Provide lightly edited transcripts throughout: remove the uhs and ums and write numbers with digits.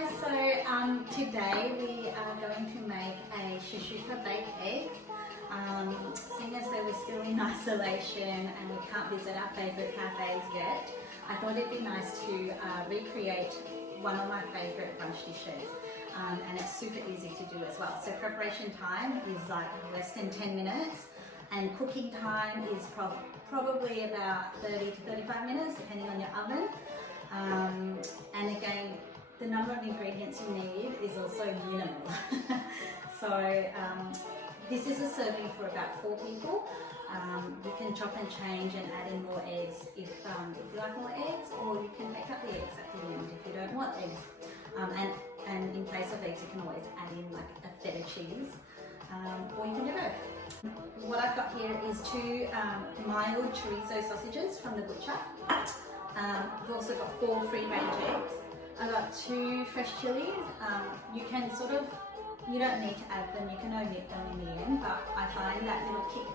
guys, so today we are going to make a Shakshuka baked egg. Seeing as though we're still in isolation and we can't visit our favourite cafes yet, I thought it'd be nice to recreate one of my favourite brunch dishes. And it's super easy to do as well. So preparation time is like less than 10 minutes and cooking time is probably about 30 to 35 minutes depending on your oven. And again, the number of ingredients you need is also minimal. So this is a serving for about 4 people. You can chop and change and add in more eggs if you like more eggs, or you can make up the eggs at the end if you don't want eggs. And in place of eggs, you can always add in like a feta cheese, or you can do both. What I've got here is 2 mild chorizo sausages from the butcher. I've also got 4 free-range eggs. I've got 2 fresh chilies. You can you don't need to add them, you can omit them in the end, but I find that little kick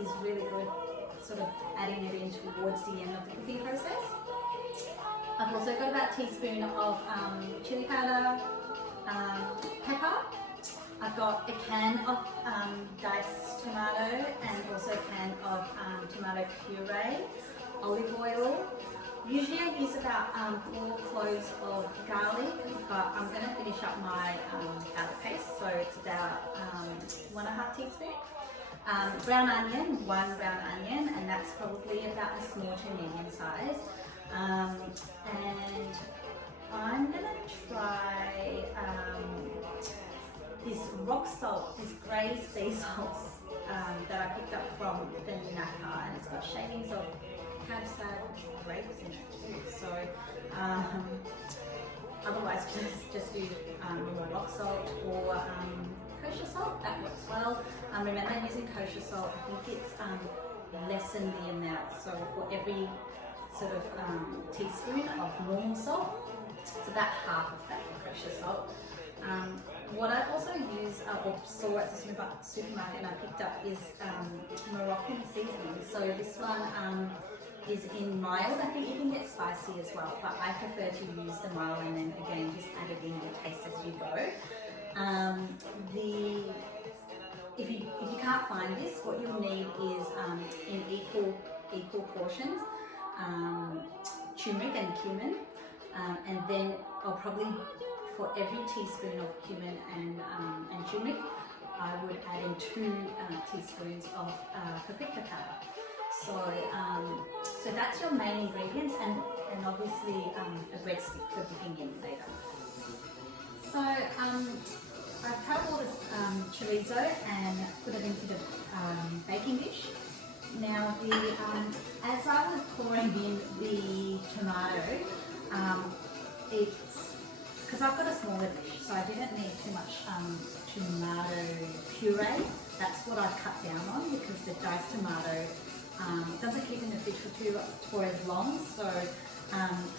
is really good, sort of adding it in towards the end of the cooking process. I've also got about a teaspoon of chili powder, pepper. I've got a can of diced tomato and also a can of tomato puree, olive oil. Usually I use about 4 cloves of garlic, but I'm going to finish up my garlic paste, so it's about 1.5 teaspoons. Brown onion, 1 brown onion, and that's probably about a small to medium size. And I'm going to try this rock salt, this grey sea salt that I picked up from the Naka, and it's got shavings of cabsad grapes in it too. So otherwise just use normal rock salt or kosher salt, that works well. Remember, I'm using kosher salt. I think it's less than the amount, so for every sort of teaspoon of normal salt, it's about half of that for kosher salt. What I've also used or saw at the supermarket and I picked up is Moroccan seasoning. So this one is in mild. I think you can get spicy as well, but I prefer to use the mild and then again just add it in your taste as you go. If you can't find this, what you'll need is in equal portions turmeric and cumin, and then I'll probably, for every teaspoon of cumin and turmeric, I would add in 2 teaspoons of paprika powder. So that's your main ingredients, and obviously a breadstick for dipping in later. So I've cut all this chorizo and put it into the baking dish. Now, as I was pouring in the tomato, it's because I've got a smaller dish, so I didn't need too much tomato puree. That's what I've cut down on because the diced tomato doesn't keep in the fridge for as long. So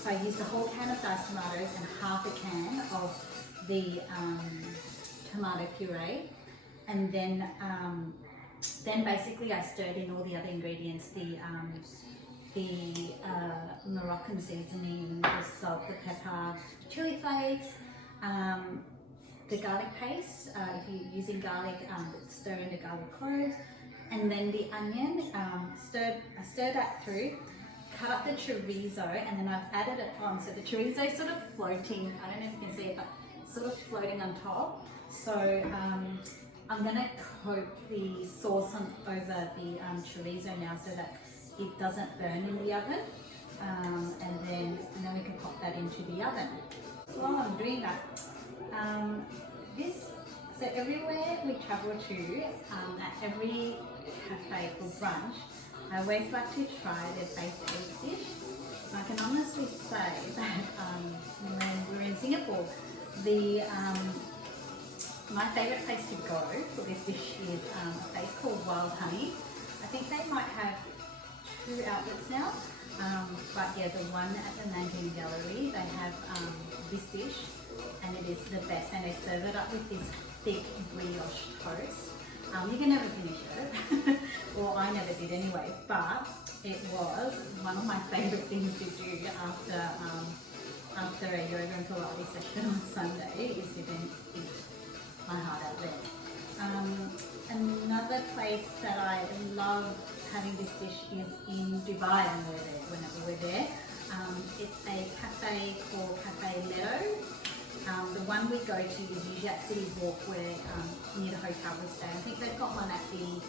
I used a whole can of diced tomatoes and half a can of the tomato puree, and then basically I stirred in all the other ingredients, the Moroccan seasoning, the salt, the pepper, chili flakes, the garlic paste. If you're using garlic, stir in the garlic cloves, and then the onion. I stir that through, cut up the chorizo, and then I've added it on. So the chorizo is sort of floating. I don't know if you can see it, but it's sort of floating on top. So I'm going to coat the sauce over the chorizo now so that it doesn't burn in the oven, and then we can pop that into the oven. So while I'm doing that, so everywhere we travel to, at every cafe for brunch, I always like to try their baked egg dish. I can honestly say that when we were in Singapore, my favourite place to go for this dish is a place called Wild Honey. I think they might have 2 outlets now, but yeah, the one at the Mandarin Gallery, they have this dish, and it is the best, and they serve it up with this thick brioche toast. You can never finish it, well, I never did anyway, but it was one of my favourite things to do after after a yoga and Pilates session on Sunday is to then eat my heart out there. Another place that I love having this dish is in Dubai whenever we're there. It's a cafe called Cafe Leto. The one we go to is usually at City Walk where near the hotel we stay. I think they've got one at the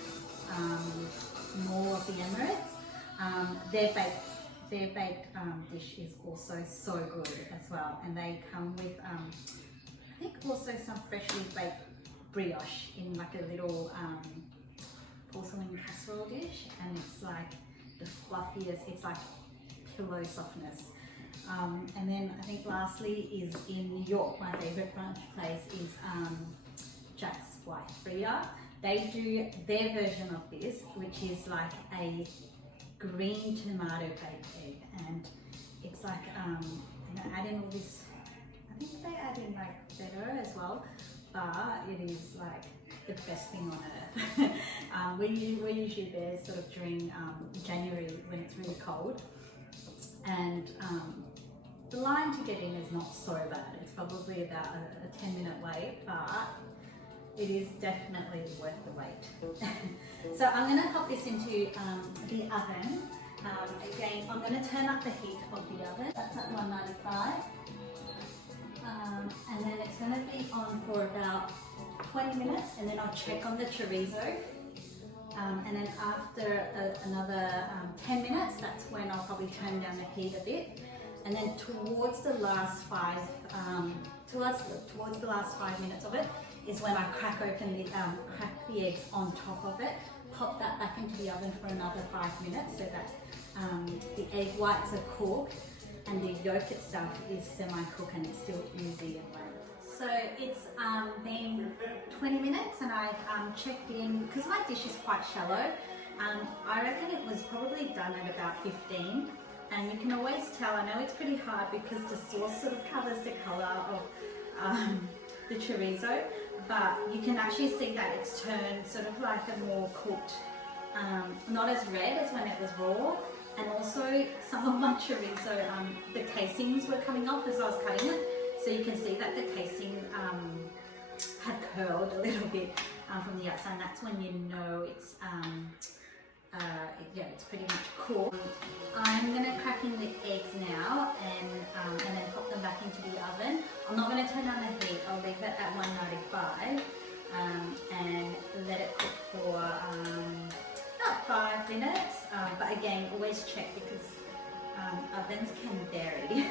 Mall of the Emirates. Their baked dish is also so good as well, and they come with I think also some freshly baked brioche in like a little porcelain casserole dish, and it's like the fluffiest, it's like pillow softness. And then I think lastly is in New York, my favourite brunch place is Jack's White Frida. They do their version of this, which is like a green tomato baked egg, and it's like add in all this, I think they add in like feta as well, but it is like the best thing on earth. We're usually there sort of during January when it's really cold, and the line to get in is not so bad. It's probably about a 10-minute wait, but it is definitely worth the wait. So I'm going to pop this into the oven. Again, I'm going to turn up the heat of the oven. That's at 195. And then it's going to be on for about 20 minutes, and then I'll check on the chorizo. And then after another 10 minutes, that's when I'll probably turn down the heat a bit. And then towards the last 5 minutes of it is when I crack the eggs on top of it, pop that back into the oven for another 5 minutes so that the egg whites are cooked and the yolk itself is semi-cooked and it's still oozy and light. So it's been 20 minutes and I've checked in, because my dish is quite shallow. I reckon it was probably done at about 15. And you can always tell, I know it's pretty hard because the sauce sort of covers the colour of the chorizo, but you can actually see that it's turned sort of like a more cooked, not as red as when it was raw. And also some of my chorizo, the casings were coming off as I was cutting it. So you can see that the casing had curled a little bit from the outside, and that's when you know it's yeah, it's pretty much cooked. I'm going to crack in the eggs now and then pop them back into the oven. I'm not going to turn on the heat, I'll leave it at 195 and let it cook for about 5 minutes. But again, always check because ovens can vary.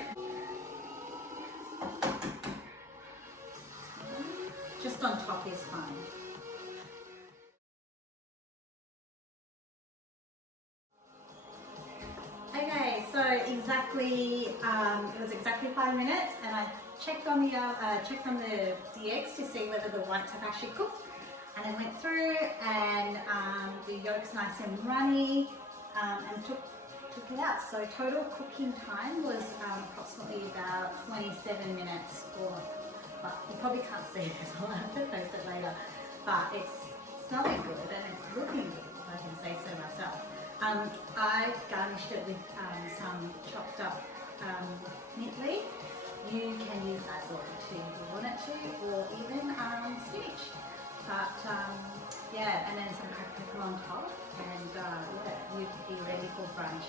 Just on top is fine. Okay, so exactly, it was exactly 5 minutes, and I checked on the eggs to see whether the whites have actually cooked, and I went through, and the yolk's nice and runny, and took it out. So total cooking time was approximately about 27 minutes, but you probably can't see it because I'll have to post it later. But it's smelling good and it's looking good, if I can say so myself. I garnished it with some chopped up mint leaf. You can use that sort of too if you want it to, or even spinach. But yeah, and then some cracked pepper on top, and yeah, you'd be ready for brunch.